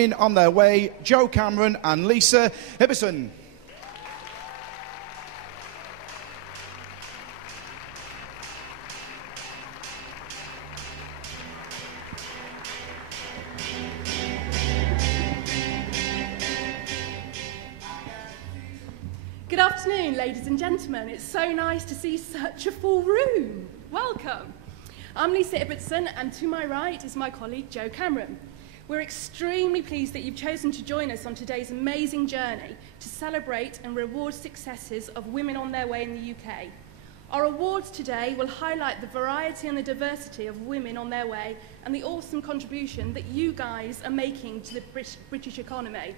Women on Their Way, Jo Cameron and Lisa Ibbotson. Good afternoon, ladies and gentlemen. It's so nice to see such a full room. Welcome. I'm Lisa Ibbotson, and to my right is my colleague Jo Cameron. We're extremely pleased that you've chosen to join us on today's amazing journey to celebrate and reward successes of women on their way in the UK. Our awards today will highlight the variety and the diversity of women on their way and the awesome contribution that you guys are making to the British economy.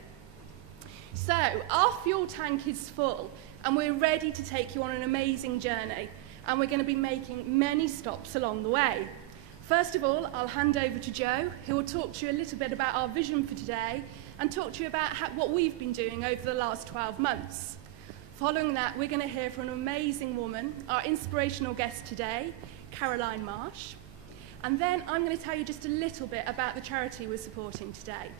So, our fuel tank is full, and we're ready to take you on an amazing journey, and we're going to be making many stops along the way. First of all, I'll hand over to Jo, who will talk to you a little bit about our vision for today, and talk to you about what we've been doing over the last 12 months. Following that, we're going to hear from an amazing woman, our inspirational guest today, Caroline Marsh. And then I'm going to tell you just a little bit about the charity we're supporting today.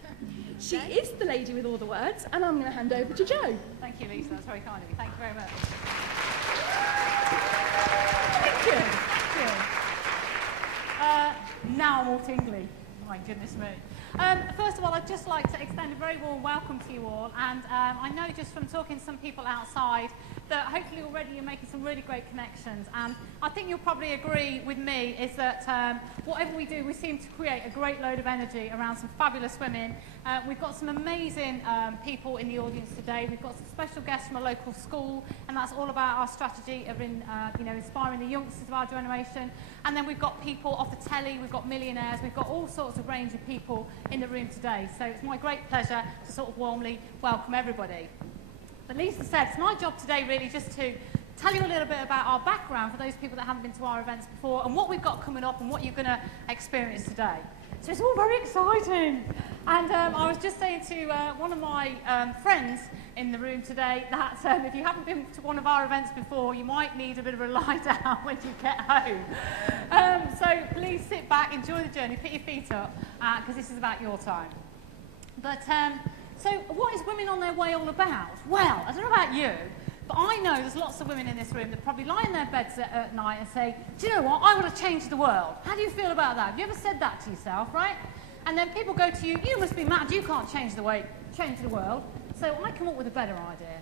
She is the lady with all the words, and I'm going to hand over to Jo. Thank you, Lisa. That's very kind of you. Thank you very much. Thank you. Thank you. Now I'm all tingly. My goodness me. First of all, I'd just like to extend a very warm welcome to you all. And I know just from talking to some people outside that hopefully already you're making some really great connections. And I think you'll probably agree with me is that whatever we do, we seem to create a great load of energy around some fabulous women. We've got some amazing people in the audience today. We've got some special guests from a local school, and that's all about our strategy of inspiring the youngsters of our generation. And then we've got people off the telly, we've got millionaires, we've got all sorts of range of people in the room today. So it's my great pleasure to sort of warmly welcome everybody. But Lisa said, it's my job today really just to tell you a little bit about our background for those people that haven't been to our events before, and what we've got coming up and what you're going to experience today. So it's all very exciting. And I was just saying to one of my friends in the room today that if you haven't been to one of our events before, you might need a bit of a lie down when you get home. So please sit back, enjoy the journey, put your feet up, because this is about your time. But so what is Women on Their Way all about? Well, I don't know about you, but I know there's lots of women in this room that probably lie in their beds at night and say, do you know what, I want to change the world. How do you feel about that? Have you ever said that to yourself, right? And then people go to you, you must be mad, you can't change the world. So I come up with a better idea.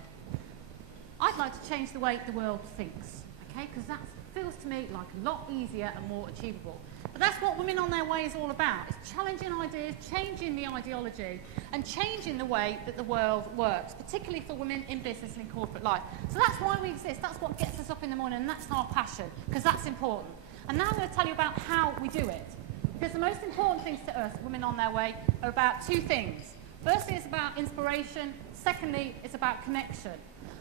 I'd like to change the way the world thinks, okay? Because that feels to me like a lot easier and more achievable. But that's what Women on Their Way is all about. It's challenging ideas, changing the ideology, and changing the way that the world works, particularly for women in business and in corporate life. So that's why we exist. That's what gets us up in the morning, and that's our passion, because that's important. And now I'm going to tell you about how we do it. Because the most important things to us, Women on Their Way, are about two things. Firstly, it's about inspiration. Secondly, it's about connection.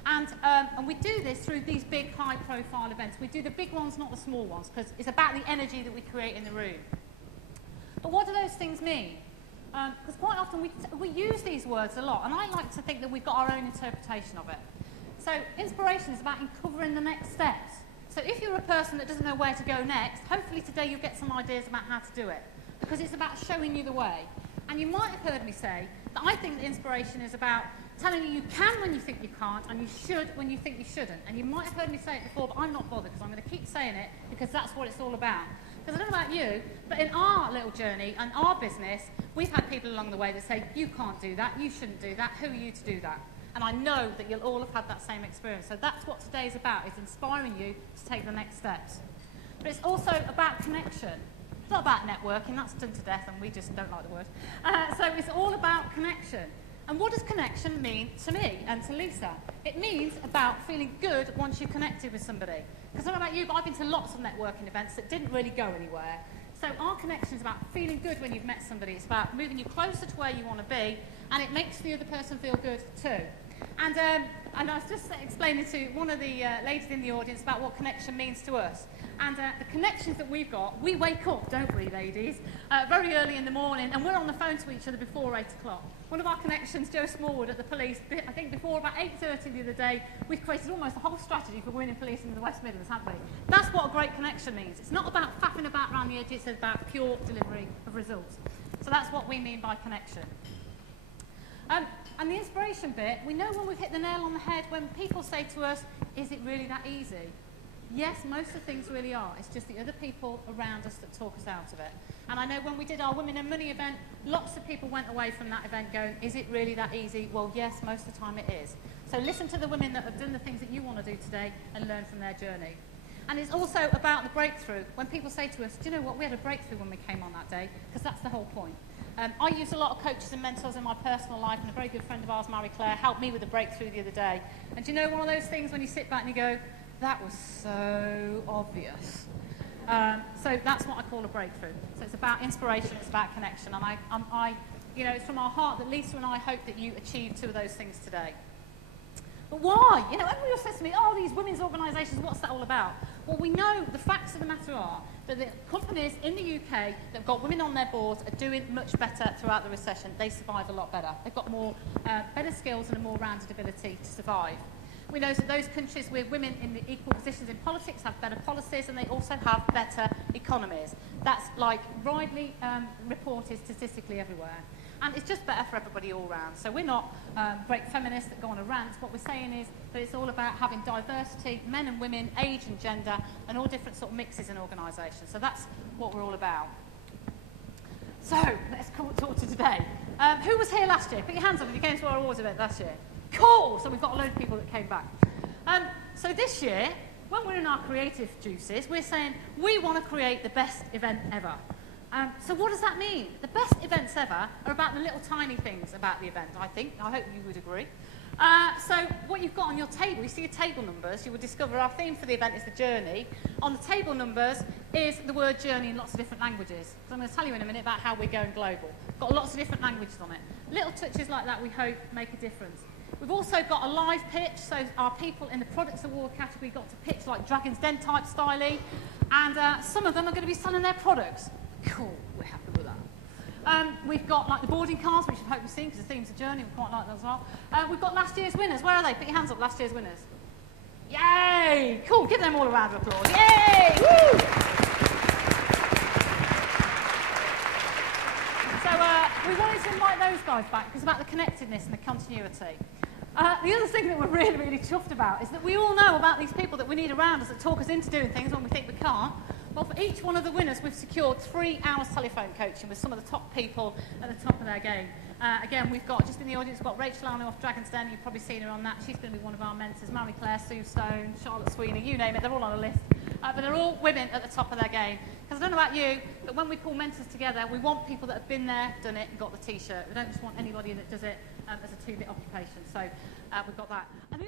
And we do this through these big, high-profile events. We do the big ones, not the small ones, because it's about the energy that we create in the room. But what do those things mean? Because quite often we use these words a lot, and I like to think that we've got our own interpretation of it. So inspiration is about uncovering the next steps. So if you're a person that doesn't know where to go next, hopefully today you'll get some ideas about how to do it, because it's about showing you the way. And you might have heard me say that I think that inspiration is about telling you can when you think you can't, and you should when you think you shouldn't. And you might have heard me say it before, but I'm not bothered, because I'm going to keep saying it, because that's what it's all about. Because I don't know about you, but in our little journey and our business, we've had people along the way that say, you can't do that, you shouldn't do that, who are you to do that? And I know that you'll all have had that same experience. So that's what today is about, is inspiring you to take the next steps. But it's also about connection. It's not about networking, that's done to death, and we just don't like the word. So it's all about connection. And what does connection mean to me and to Lisa? It means about feeling good once you've connected with somebody. Because I don't know about you, but I've been to lots of networking events that didn't really go anywhere. So our connection is about feeling good when you've met somebody. It's about moving you closer to where you want to be, and it makes the other person feel good too. And I was just explaining to one of the ladies in the audience about what connection means to us. And the connections that we've got, we wake up, don't we, ladies, very early in the morning, and we're on the phone to each other before 8 o'clock. One of our connections, Joe Smallwood at the police, I think before about 8:30 the other day, we've created almost a whole strategy for women in police in the West Midlands, haven't we? That's what a great connection means. It's not about faffing about around the edges, it's about pure delivery of results. So that's what we mean by connection. And the inspiration bit, we know when we've hit the nail on the head when people say to us, is it really that easy? Yes, most of the things really are. It's just the other people around us that talk us out of it. And I know when we did our Women and Money event, lots of people went away from that event going, is it really that easy? Well, yes, most of the time it is. So listen to the women that have done the things that you want to do today and learn from their journey. And it's also about the breakthrough. When people say to us, do you know what, we had a breakthrough when we came on that day, because that's the whole point. I use a lot of coaches and mentors in my personal life, and a very good friend of ours, Marie-Claire, helped me with a breakthrough the other day. And do you know one of those things when you sit back and you go, that was so obvious. So that's what I call a breakthrough. So it's about inspiration, it's about connection, and you know, it's from our heart that Lisa and I hope that you achieve two of those things today. But why? You know, everybody says to me, oh, these women's organisations, what's that all about? Well, we know the facts of the matter are that the companies in the UK that have got women on their boards are doing much better throughout the recession. They survive a lot better. They've got more better skills and a more rounded ability to survive. We know that those countries with women in the equal positions in politics have better policies, and they also have better economies. That's like widely reported statistically everywhere. And it's just better for everybody all round. So we're not great feminists that go on a rant. What we're saying is that it's all about having diversity, men and women, age and gender, and all different sort of mixes in organisations. So that's what we're all about. So let's talk to today. Who was here last year? Put your hands up if you came to our awards event last year. Cool! So we've got a load of people that came back. So this year, when we're in our creative juices, we're saying we want to create the best event ever. So what does that mean? The best events ever are about the little tiny things about the event, I think. I hope you would agree. So what you've got on your table, you see your table numbers, you will discover our theme for the event is the journey. On the table numbers is the word journey in lots of different languages. So I'm going to tell you in a minute about how we're going global. Got lots of different languages on it. Little touches like that we hope make a difference. We've also got a live pitch, so our people in the Products Award category got to pitch like Dragon's Den type styling, and some of them are going to be selling their products. Cool, we're happy with that. We've got like the boarding cars, which I hope you've seen because the theme's a journey, we quite like that as well. We've got last year's winners. Where are they? Put your hands up, last year's winners. Yay! Cool, give them all a round of applause. Yay! Woo! So we wanted to invite those guys back because it's about the connectedness and the continuity. The other thing that we're really, really chuffed about is that we all know about these people that we need around us that talk us into doing things when we think we can't. Well, for each one of the winners, we've secured 3 hours telephone coaching with some of the top people at the top of their game. Again, we've got, just in the audience, we've got Rachel Arno off Dragon's Den. You've probably seen her on that. She's going to be one of our mentors. Marie-Claire, Sue Stone, Charlotte Sweeney, you name it. They're all on a list. But they're all women at the top of their game. Because I don't know about you, but when we pull mentors together, we want people that have been there, done it, and got the T-shirt. We don't just want anybody that does it as a 2-bit occupation. So we've got that. And